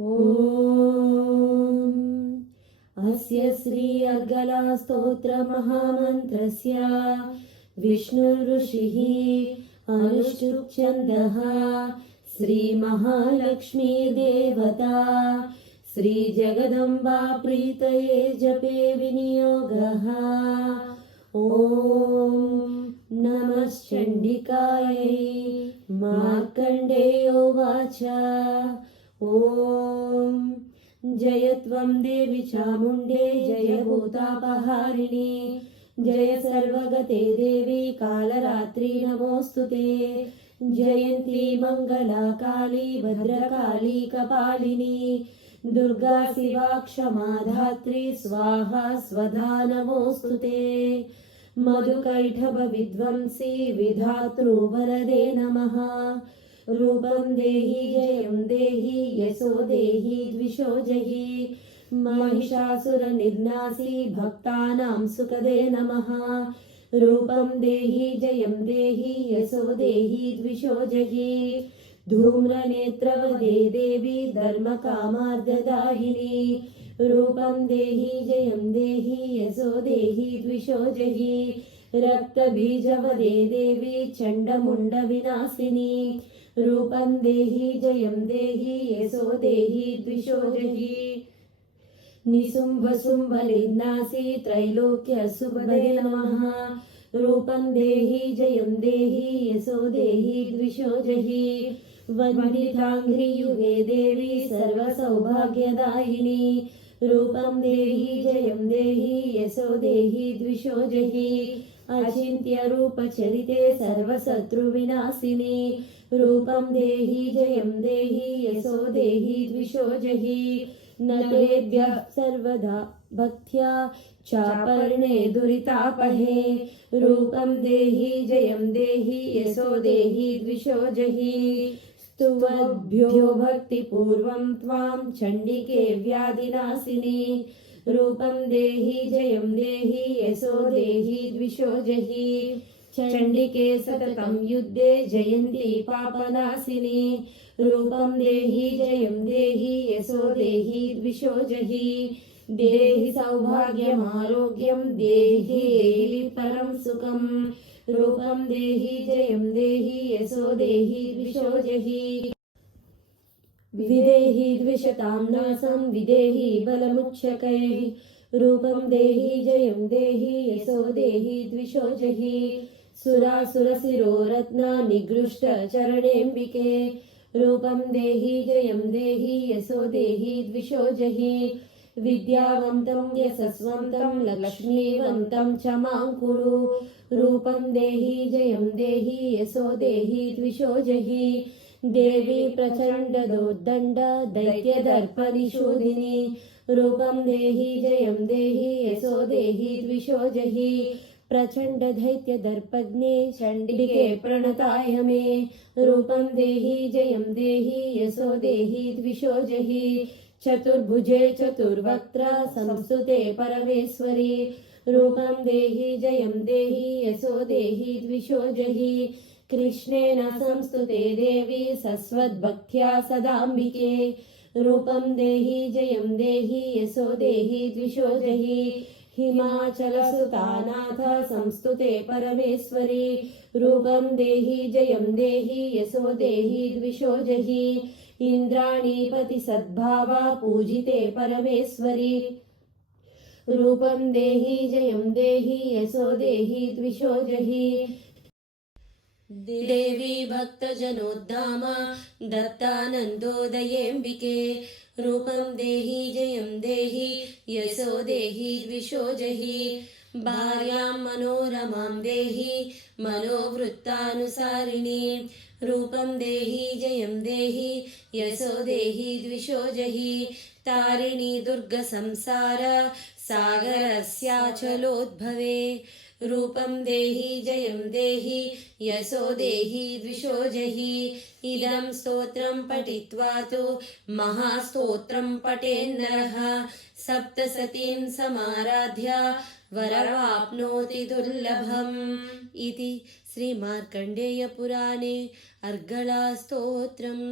ॐ अस्य श्री अर्गला स्तोत्र महामन्त्रस्य विष्णुऋषिः अनुष्टुप् छन्दः श्री महालक्ष्मी देवता श्री जगदम्बा प्रीतये जपे विनियोगः। ॐ नमश्चण्डिकायै। मार्कण्डेयोवाच ॐ जय त्वं देवि चामुण्डे जय भूतापहारिणी जय सर्वगते देवी कालरात्रि नमोऽस्तुते। जयन्ती मङ्गला काली भद्रकाली कपालिनी दुर्गा शिवा क्षमा धात्री स्वाहा स्वधा नमोऽस्तुते। मधुकैटभ विध्वंसी विधातृवरदे नमः। रूपं देहि जयं देहि यशो देहि द्विषो जहि महिषासुरनिर्नासी भक्तानां सुखदे नमः। रूपं देहि जयं देहि यशो देहि द्विषो जहि धूम्रनेत्रवदे देवी धर्मकामार्धदायिनी रूपं देहि जयं देहि यशो देहि द्विषो जहि रक्तबीजवदे देवी चण्डमुण्डविनाशिनी रूपं देहि जयं देहि यशो देहि द्विषो जहि निशुम्भशुम्भनिर्नासी त्रैलोक्यसुभदे नमः। रूपं देहि जयं देहि यशो देहि द्विषो जहि वन्दिताङ्घ्रियुगे देवी सर्वसौभाग्यदायिनी रूपं देहि जयं देहि यशो देहि द्विषो जहि अचिन्त्यरूपचरिते सर्वशत्रुविनाशिनी रूपं देहि जयं देहि यशो देहि द्विषो जहि नतेभ्यः सर्वदा भक्त्या चापर्णे दुरितापहे रूपं देहि जयं देहि यशो देहि द्विषो जहि स्तुवद्भ्यो भक्तिपूर्वं त्वां चण्डिके व्याधिनाशिनी रूपं देहि जयं देहि यशो देहि द्विषो जहि चण्डिके सततं युद्धे जयन्ती पापनाशिनी रूपं देहि जयं देहि यशो देहि द्विषो जहि देहि सौभाग्यमारोग्यं देहि परं सुखं रूपं देहि जयं देहि यशो देहि द्विषो जहि विदेहि द्विषतां नाशं विदेहि बलमुच्चकैः रूपं देहि जयं देहि यशो देहि द्विषो जहि सुरासुरशिरोरत्ना निगृष्ट चरणेऽम्बिके रूपं देहि जयं देहि यशो देहि द्विषो जहि विद्यावन्तं यशस्वन्तं लक्ष्मीवन्तं च मां कुरु रूपं देहि जयं देहि यशो देहि द्विषो जहि देवी प्रचण्डदोर्दण्ड दैत्यदर्पनिषूदिनी रूपं देहि जयं देहि यशो देहि द्विषो जहि प्रचण्ड दैत्यदर्पज्ञे चण्डिके प्रणताय मे रूपं देहि जयं देहि यशो देहि द्विषो जहि चतुर्भुजे चतुर्वक्त्र संस्तुते परमेश्वरी रूपं देहि जयं देहि यशो देहि द्विषो जहि कृष्णेन संस्तुते देवी सस्वद्भक्त्या सदाम्बिके रूपं देहि जयं देहि यशो देहि द्विषो जहि हिमाचलसुतानाथ संस्तुते परमेश्वरी रूपं देहि जयं देहि यशो देहि द्विषो जहि इन्द्राणीपति सद्भावा पूजिते परमेश्वरी रूपं देहि जयं देहि यशो देहि द्विषो जहि देवी भक्तजनोद्धामा दत्तानन्दोदयेऽम्बिके रूपं देहि जयं देहि यशो देहि द्विषो जहि भार्यां मनोरमां देहि मनोवृत्तानुसारिणी रूपं देहि जयं देहि यशो देहि द्विषो जहि तारिणी दुर्गसंसार सागरस्याचलोद्भवे रूपं देहि जयं देहि यशो देहि द्विषो जहि इदं स्तोत्रं पठित्वा तु महास्तोत्रं पठेन्नरः सप्तशतीं समाराध्य वरमाप्नोति दुर्लभम् इति श्रीमार्कण्डेयपुराणे अर्गलास्तोत्रम्।